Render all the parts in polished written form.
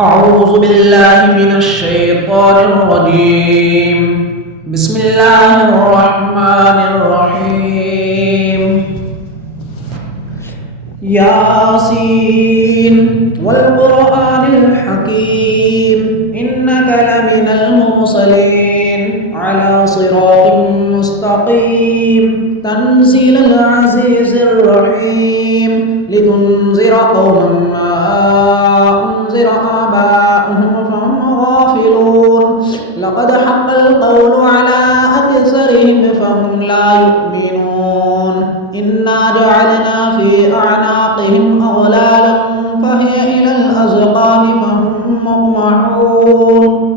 أعوذ بالله من الشيطان الرجيم. بسم الله الرحمن الرحيم. ياسين والقرآن الحكيم إنك لمن المرسلين على صراط مستقيم تنزيل العزيز الرحيم لتنذر قوما ما أنذر آباؤهم فهم غافلون لقد حق القول على أكثرهم فهم لا يؤمنون إنا جعلنا في أعناقهم أغلالا فهي إلى الأذقان فهم مقمحون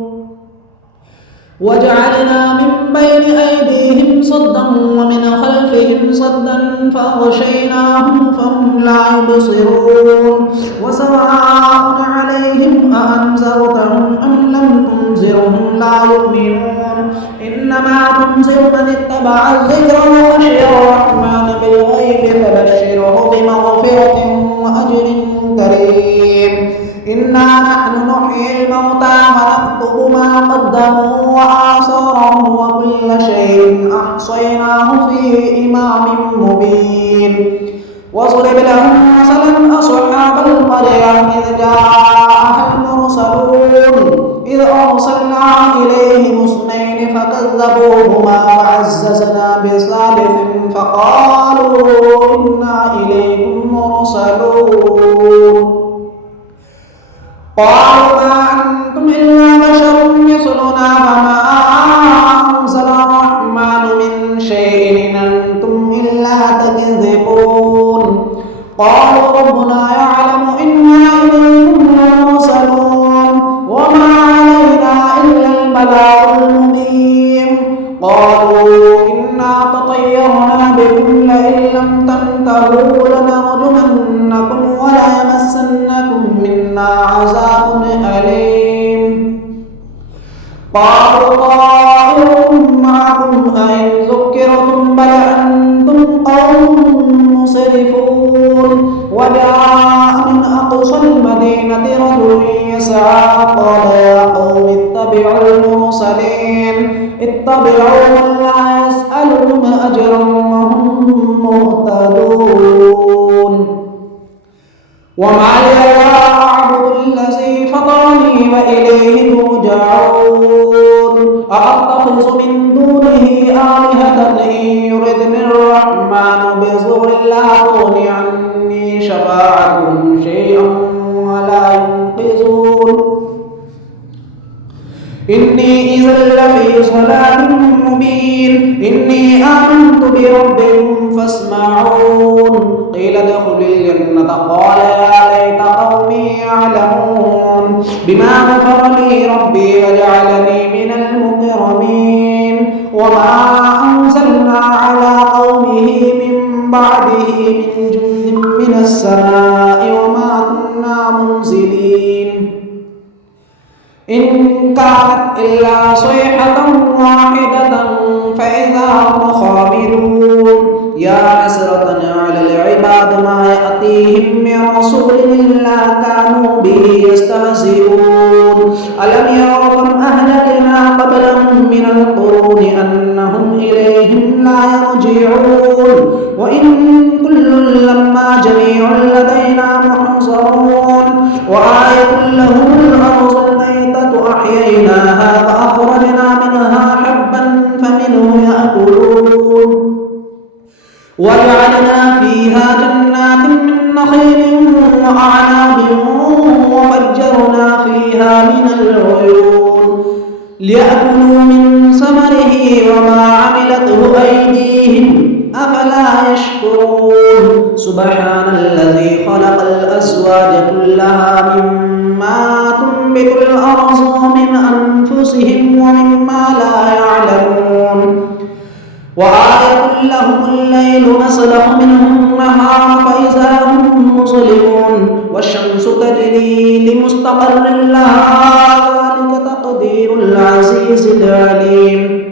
وجعلنا من بين أيديهم صدا ومن خلفهم صدا فأغشيناهم فهم لا يبصرون وسواء عليهم أأنذرتهم أم لم تنذرهم لا يؤمنون إنما تنذر من اتبع الذكر وخشي الرحمن بالغيب فبشره بمغفرة وأجر كريم إنا نحن نحيي الموتى ونكتب ما قدموا وآثارهم وكل شيء أحصيناه في إمام مبين واضرب لهم مثلا أصحاب القرية إذ جاءها المرسلون إذ أرسلنا إليهم اثنين فكذبوهما فعززنا بثالث فقالوا إنا إليكم مرسلون قالوا ما أنتم إلا بشر مثلنا وما أنزل الرحمن من شيء إن أنتم إلا تكذبون قالوا ربنا يعلم إنا إليكم لمرسلون وما علينا إلا البلاغ المبين قالوا إنا تطيرنا بكم لئن لم تنتهوا لنرجمنكم وليمسنكم منا عذاب أليم قالوا طائركم معكم أئن ذكرتم بل أنتم قوم مسرفون وجاء من أقصى المدينة رجل يسعى قال يا قوم اتبعوا المرسلين اتبعوا من لا يسألكم أجرا وهم مهتدون وما لي لا أعبد الذي فطرني وإليه ترجعون أأتخذ من دونه آلهة إن يردني الرحمن بضر لا تغن عني شفاعتهم شيئا ولا ينقذون إني إذا لفي ضلال مبين إني آمنت بربكم فاسمعون قيل ادخل الجنة قال يا ليت قومي يعلمون بما غفر لي ربي وجعلني من المكرمين وما أنزلنا على قومه من بعده من جند من السماء وما كنا منزلين إن كانت إلا صيحة واحدة فإذا هم خامدون يا حسرة على العباد ما يأتيهم من رسول إلا كانوا به يستهزئون ألم يروا كم أهلكنا قبلهم من القرون أنهم إليهم لا يرجعون وإن كل لما جميع لدينا محضرون وآية لهم الأرض الميتة أحييناها فأخرجنا منها حبا فمنه يأكلون وجعلنا فيها جنات من نخيل وأعناب وفجرنا فيها من العيون ليأكلوا من ثمره وما عملته أيديهم أفلا يشكرون سبحان الذي خلق الأزواج كلها مما تنبت الأرض ومن أنفسهم ومما لا يعلمون وآية لهم الليل نسلخ منه النهار فإذا هم مظلمون والشمس تجري لمستقر لها ذلك تقدير العزيز العليم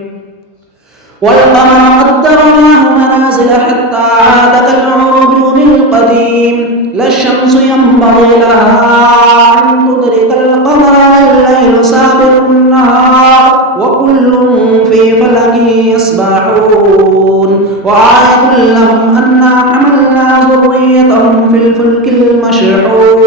والقمر قدرناه منازل حتى عاد كالعرجون القديم لا الشمس ينبغي لها أن تدرك القمر سابق النهار وكل في فلك يسبحون وآية لهم أنا حملنا ذريتهم في الفلك المشحون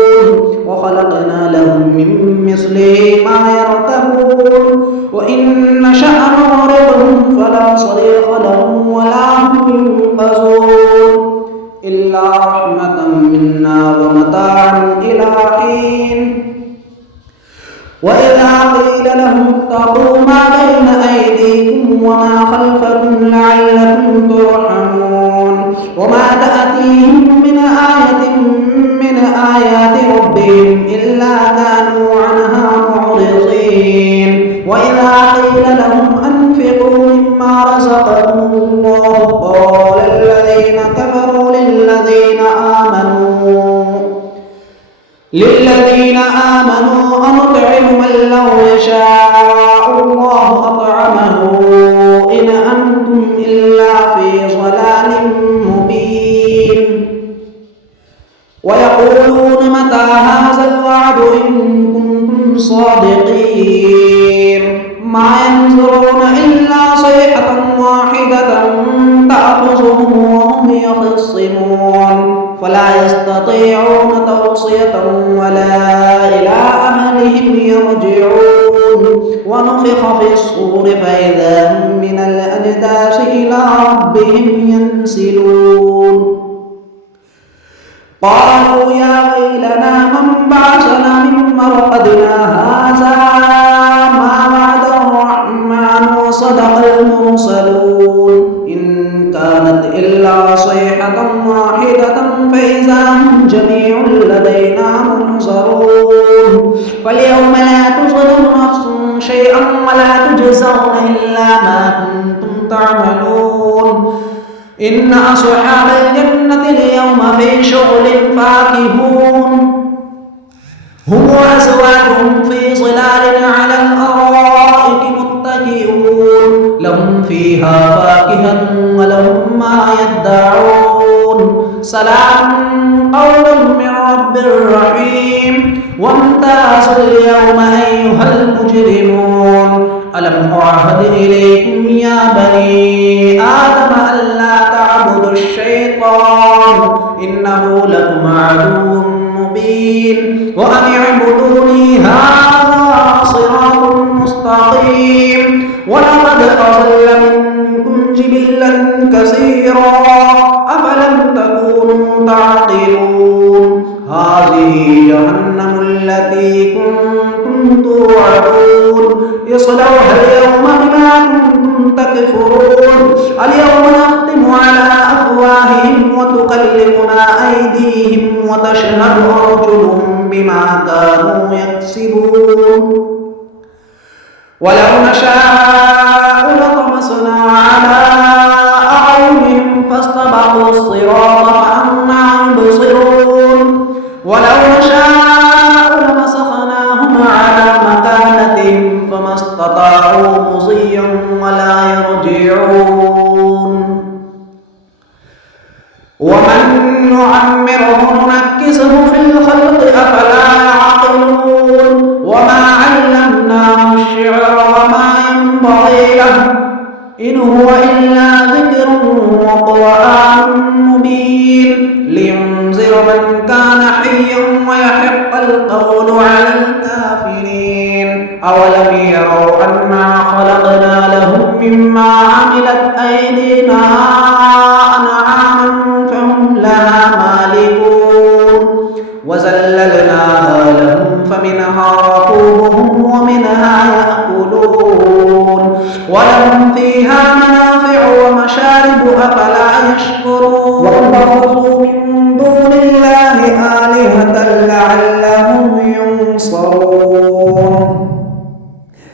وخلقنا لهم من مثله ما يركبون وإن نشأ نغرقهم فلا صريخ لهم ولا هم ينقذون إلا رحمة منا ومتاعا إلى حين وإذا قيل لهم اتقوا ما بين أيديكم وما خلفكم لعلكم ترحمون وما تأتيهم من آية من آيات ربهم إلا كانوا عنها معرضين وإذا قيل لهم أنفقوا مما رزقكم الله قال الذين كفروا للذين آمنوا أنطعم من لو يشاء الله أطعمه إن أنتم إلا في ضلال مبين ويقولون متى هذا الوعد إن كنتم صادقين ما ينظرون إلا صيحة واحدة تأخذهم وهم يخصمون فلا يستطيعون توصية ولا إلى أهلهم يرجعون ونفخ في الصور فإذا هم من الأجداث إلى ربهم ينسلون قالوا يا ويلنا من بعثنا من مرقدنا هذا ما وعد الرحمن وصدق المرسلون إن كانت إلا صيحة واحدة فإذا هم جميع لدينا محضرون فاليوم لا تظلم نفس شيئا ولا تجزون إلا ما كنتم تعملون إن أصحاب الجنة اليوم في شغل فاكهون هم وأزواجهم في ظلال على الأرائك متكئون لهم فيها فاكهة ولهم ما يدعون سلام قولا من رب رحيم وامتازوا اليوم أيها المجرمون ألم أعهد إليكم يا بني آدم ألا تعبدوا الشيطان إنه لكم عدو مبين وأن اعبدوني هذا صراط مستقيم ولقد أضل منكم جبلا كثيرا أفلم تكونوا تعقلون هذه جهنم التي كنتم توعدون يصلوها اليوم بما كنتم تكفرون اليوم نختم على أفواههم وتكلمنا أيديهم وتشهد أرجلهم بما كانوا يكسبون ولو نشاء لطمسنا على أعينهم فاستبقوا الصراط فأنى يبصرون ولو نشاء لمسخناهم على مكانتهم فما استطاعوا مضيا ولا يرجعون ومن نعمره ننكسه في الخلق أفلا يعقلون وما علمناه الشعر وما ينبغي له إن هو إلا ذكر وقرآن مبين لينذر من كان حيا ويحق القول على الكافرين أولم يروا أنا خلقنا لهم مما عملت أيدينا أنعاما فهم لها مالكون وذللناها لهم فمنها ركوبهم ومنها يأكلون ولهم فيها منافع ومشارب أفلا يشكرون واتخذوا من دون الله آلهة لعلهم ينصرون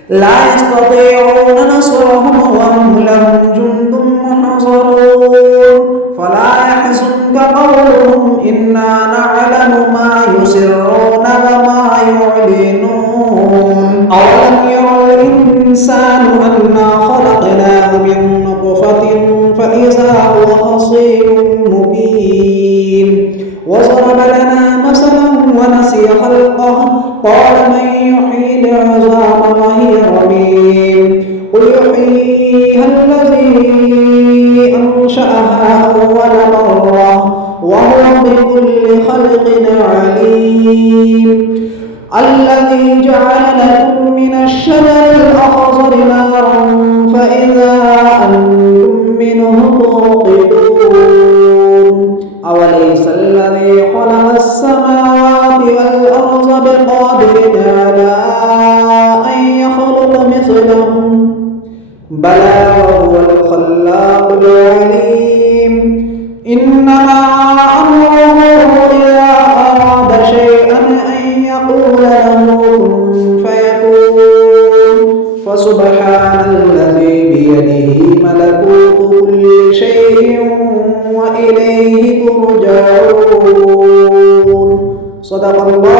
لا يستطيعون نصرهم وهم لهم جند محضرون فلا يحزنك قولهم إنا نعلم ما يسرون وما يعلنون أولم ير الإنسان أنا خلقناه من نطفة فإذا هو خصيم مبين وضرب لنا مثلا ونسي خلقه قال من يحيي العظام وهي رميم قل يحييها الذي أنشأها أول مرة وهو بكل خلق عليم الذي جعل لكم من الشجر الأخضر نارا فإذا أنتم منه توقدون أوليس الذي خلق السماوات والأرض بقادر على أن يخلق مثلهم بلى وهو الخلاق العليم إنما أمره إذا أراد شيئا أن يقول له كن فيكون فسبحان الذي بيده ملكوت كل شيء وإليه ترجعون صدق الله